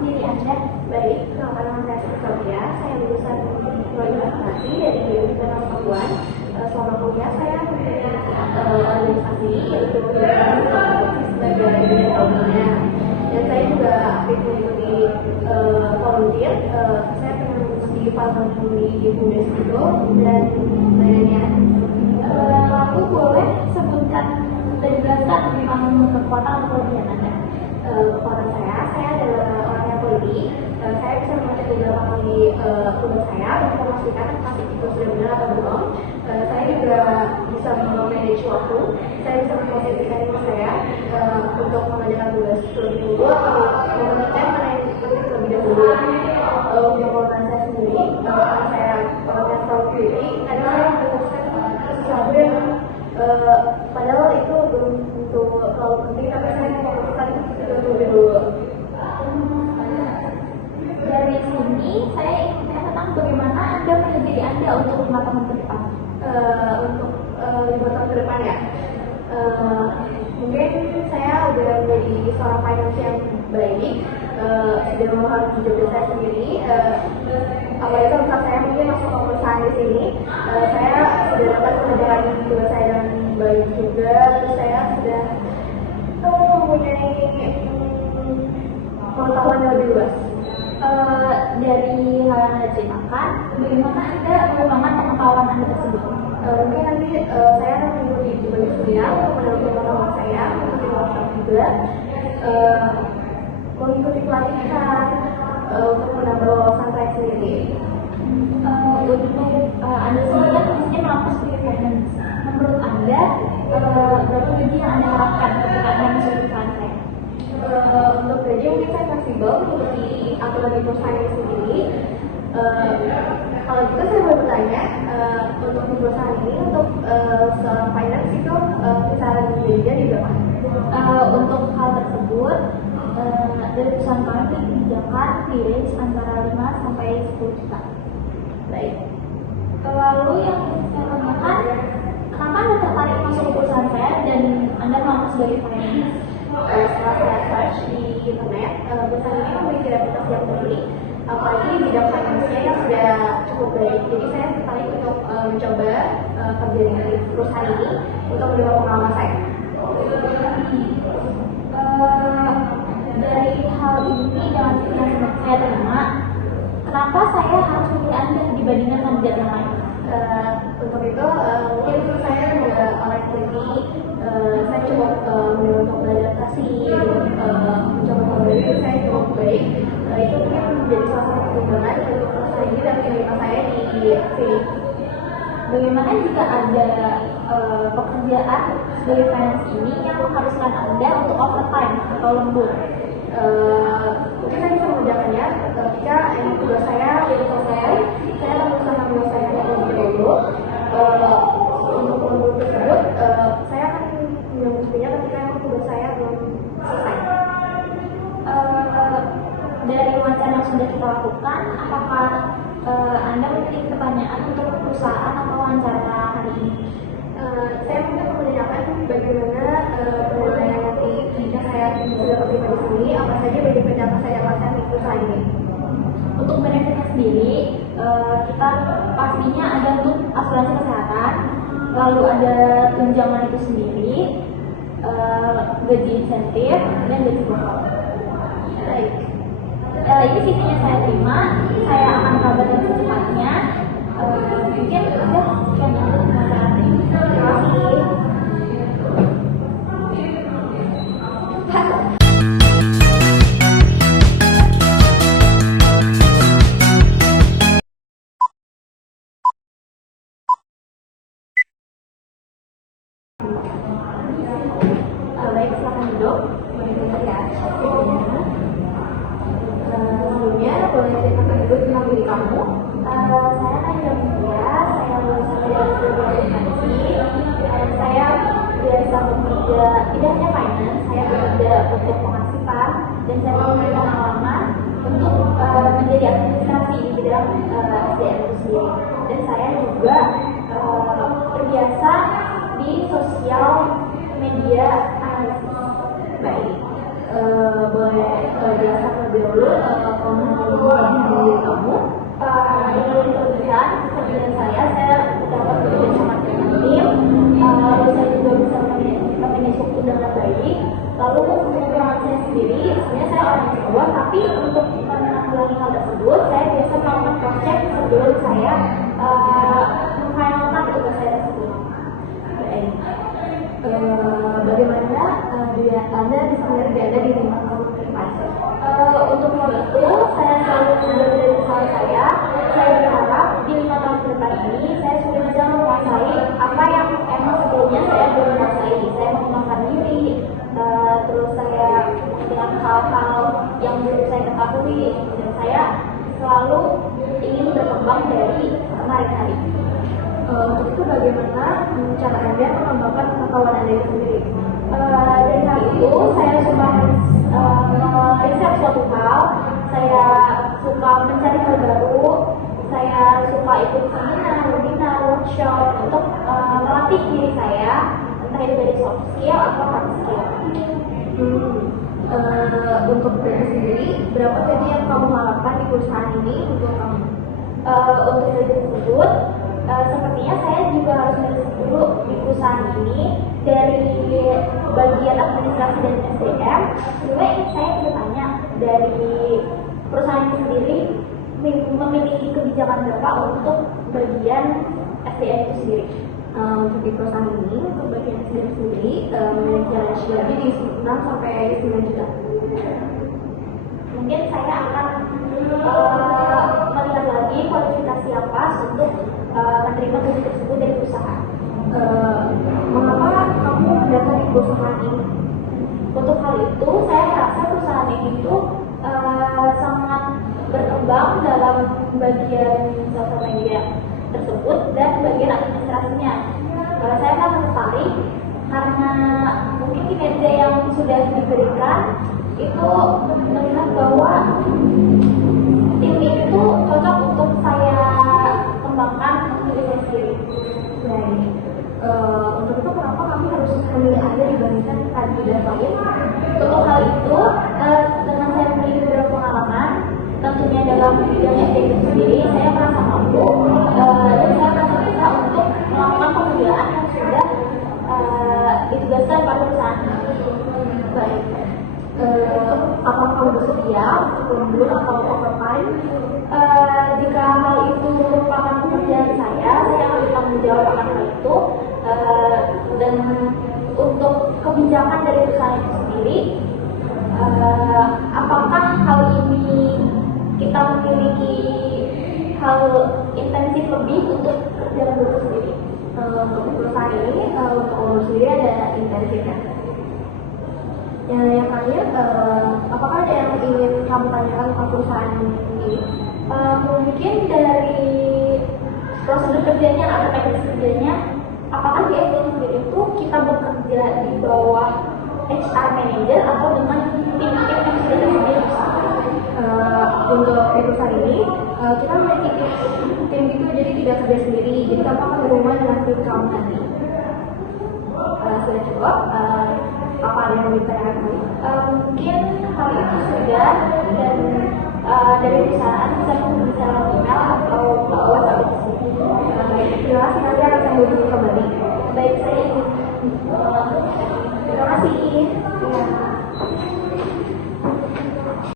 diri Anda. Baik, perkenalkan nama saya Sofia. Saya lulusan Teknologi Informasi dari Universitas Pakuan. Selama kuliah saya mempunyai organisasi yaitu sebagai bidang kaumnya. Dan saya juga aktif mengikuti volunteer. Saya pernah mengikuti Falcon di Bundes itu dan lainnya. Lalu boleh sebutkan dan jelaskan tentang kekuatan atau kelebihan Anda. Kekuatan saya adalah orang yang teliti. Saya bisa mengecek beberapa kali tugas saya untuk memastikan apakah itu sudah benar atau belum. Saya juga bisa memanage waktu. Saya bisa memposisikan diri saya untuk mengerjakan tugas terlebih dahulu atau menentukan mana yang penting terlebih dahulu. Untuk kekuatan saya sendiri, karena saya orang yang selalu teliti, kadang saya memutuskan sesuatu yang padahal itu belum tentu terlalu penting, tapi saya memutuskan itu terlebih dahulu. Dari sini saya ingin bertanya tentang bagaimana Anda melihat diri Anda untuk 5 tahun ke depan. Untuk 5 tahun ke depan ya, mungkin saya udah menjadi seorang finance yang baik, sudah memahami job saya sendiri. Apalagi kalau saya mungkin masuk ke perusahaan di sini, saya sudah dapat mengerjakan tugas saya dengan baik juga. Terus saya sudah mempunyai pengetahuan yang lebih luas. Dari hal yang Anda ceritakan, bagaimana Anda mengembangkan pengetahuan Anda tersebut? Mungkin nanti saya akan mengikuti berbagai seminar untuk menambah pengetahuan saya, mengikuti workshop juga, mengikuti pelatihan untuk menambah wawasan saya sendiri. Untuk Anda sendiri kan khususnya melakukan sebagai finance. Menurut Anda, berapa gaji yang Anda harapkan ketika Anda masuk ke perusahaan saya? Untuk gaji mungkin saya fleksibel mengikuti aturan di perusahaan ini sendiri. Kalau gitu saya mau bertanya, untuk di perusahaan ini untuk seorang finance itu kisaran gajinya di berapa? Untuk hal tersebut, dari perusahaan kami kebijakan di range antara 5 sampai 10 juta. Baik. Lalu yang saya tanyakan, kenapa Anda tertarik masuk ke perusahaan saya dan Anda mau sebagai finance? Setelah saya search di internet, perusahaan ini memiliki reputasi yang baik, apalagi di bidang finance-nya yang sudah cukup baik. Jadi saya tertarik untuk mencoba kerja di perusahaan ini untuk menambah pengalaman saya. Dari hal ini dengan yang saya terima, kenapa saya harus memilih Anda dibandingkan kandidat yang lain? Untuk itu mungkin saya juga orang teliti, saya cukup mudah untuk beradaptasi, mencoba hal baru, saya cukup baik. Itu mungkin menjadi salah satu pertimbangan untuk perusahaan ini dan menerima saya di sini. Bagaimana jika ada pekerjaan sebagai finance ini yang mengharuskan Anda untuk overtime atau lembur? Mungkin saya bisa mengerjakannya ketika tugas saya sudah selesai. Saya akan berusaha menyelesaikan terlebih dahulu. Untuk lembur tersebut, saya akan menyebutnya ketika tugas saya belum selesai. Dari wawancara yang sudah kita lakukan, apakah Anda memiliki pertanyaan untuk perusahaan atau wawancara hari ini? Saya mungkin menanyakan bagaimana penilaian nanti jika saya sudah terima di sini, apa saja benefit yang akan saya dapatkan di perusahaan ini. Untuk benefitnya sendiri, kita pastinya ada untuk asuransi kesehatan, lalu ada tunjangan itu sendiri, gaji insentif, dan gaji pokok. Baik. Ini CV-nya saya terima, saya akan kabarkan secepatnya. Mungkin udah sekian dulu pembicaraan ini. Terima kasih. Baik, silakan duduk. Boleh ya. Sebelumnya boleh ceritakan dulu tentang diri kamu. Saya Nadia Mutia, saya lulusan dari Organisasi, dan saya biasa bekerja tidak hanya finance, saya bekerja untuk penghasilan, dan saya memiliki pengalaman untuk menjadi administrasi di bidang SDM itu sendiri. Dan saya juga terbiasa di sosial media analisis. Baik. boleh jelaskan lebih dulu kamu diri kamu? Dengan kelebihan saya dapat bekerja sama dengan tim, saya juga bisa memanage waktu dengan baik. Lalu untuk kekurangan saya sendiri, sebenarnya saya orang Jawa, tapi untuk menanggulangi hal tersebut, saya biasa melakukan cross check sebelum saya memfinalkan tugas saya tersebut. Baik. Bagaimana Anda bisa mengerjakan di lima tahun ke depan? Untuk hal itu, saya selalu belajar dari kesalahan saya. Saya berharap di 5 tahun ke depan ini, saya sudah bisa menguasai apa yang emang sebelumnya saya belum menguasai. Saya mengembangkan diri, terus saya dengan hal-hal yang belum saya ketahui, dan saya selalu ingin berkembang dari hari-hari. Untuk itu bagaimana cara Anda mengembangkan pengetahuan Anda sendiri? Dari hal itu, saya suka riset suatu hal, saya suka mencari hal baru, saya suka ikut seminar, webinar, workshop untuk melatih diri saya, entah itu dari soft skill atau hard skill. Untuk diri sendiri, berapa gaji yang kamu harapkan di perusahaan ini untuk kamu? Untuk gaji tersebut, sepertinya saya juga harus meriset dulu di perusahaan ini dari bagian administrasi dan SDM. Juga ini saya bertanya dari perusahaan itu sendiri memiliki kebijakan berapa untuk bagian SDM itu sendiri. Untuk di perusahaan ini, untuk bagian SDM sendiri, memiliki rasio di 6 sampai 9 juta. Mungkin saya akan melihat lagi kualifikasi yang pas untuk menerima gaji tersebut dari perusahaan. Mengapa kamu mendaftar di perusahaan ini? Untuk hal itu, saya merasa perusahaan ini itu sangat berkembang dalam bagian sosial media tersebut dan bagian administrasinya. Saya sangat tertarik karena mungkin kinerja yang sudah diberikan itu melihat bahwa tim itu cocok untuk saya kembangkan untuk diri sendiri. Baik. Untuk itu kenapa kami harus memilih Anda dibandingkan kandidat lain? Untuk hal itu, dengan saya memiliki beberapa pengalaman, tentunya dalam bidang SDM itu sendiri, saya merasa mampu dan saya merasa bisa untuk melakukan pekerjaan yang sudah ditugaskan pada perusahaan. Baik. Apakah kamu bersedia untuk lembur atau overtime? Jika hal itu merupakan pekerjaan saya akan bertanggung jawab akan hal itu. Dan untuk kebijakan dari perusahaan itu sendiri, apakah hal ini kita memiliki hal intensif lebih untuk kerja lembur sendiri? Untuk perusahaan ini, untuk lembur sendiri ada intensifnya. Yang terakhir, apakah ada yang ingin kamu tanyakan tentang perusahaan ini? Mungkin dari prosedur kerjanya atau teknis kerjanya, apakah di SDM sendiri itu kita bekerja di bawah HR manager atau dengan tim-tim yang sudah tersedia? Untuk di perusahaan ini, kita memiliki tim itu jadi tidak kerja sendiri, jadi kamu akan berhubungan dengan tim kamu nanti. Sudah cukup? Apa ada yang mau ditanyakan lagi? Mungkin hal itu sudah, dan dari perusahaan bisa menghubungi secara email atau WhatsApp. Baik, terima kasih, nanti akan saya hubungi